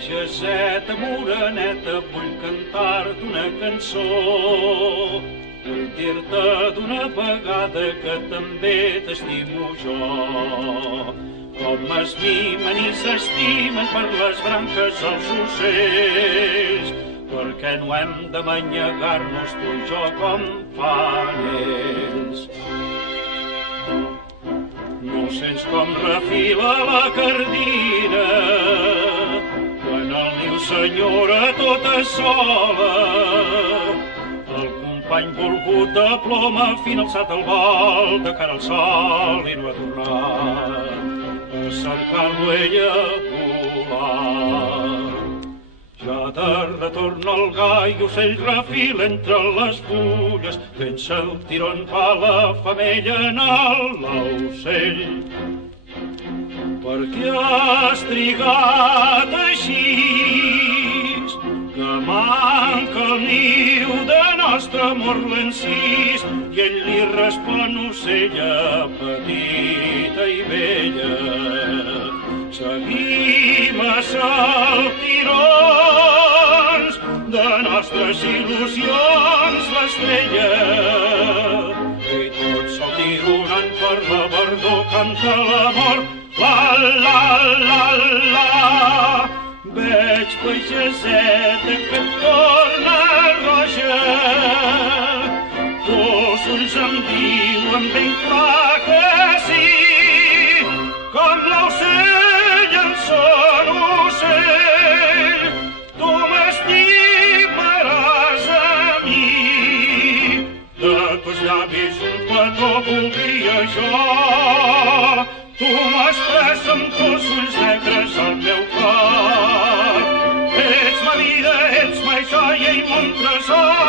Pageseta moreneta, vull cantar-te una cançó. Vull dir-te d'una vegada que també t'estimo jo. Com es mimen i s'estimen per les branques els ocells, perquè no hem de manyegar-nos tu i jo com fan ells. No sents com refila la cardina quan el niu s'enyora tota sola. El company volgut de ploma fin alçat el vol de cara al sol i no ha tornat a cercar-lo ella volar. Ja de retorn el gai ocell refila entre les fulles, fent-se el tirón fa la femella en l'ocell. Per què has trigat així, que manca el niu de nostre amor l'encís? I ell li respon, ocella petita i vella, seguim a saltirons de nostres il·lusions l'estrella. I tots saltironant per la verdor canta l'amor. La, la, la, la. Veig pageseta que et torna roja, els ulls em diuen ben clar que sí, com l'ocell en son ocell, tu m'estimaràs a mi. De tus llavis un petó voldria jo, tu m'expressa amb tus ulls negres al meu cor. Ets ma vida, ets ma joia i mon tresor.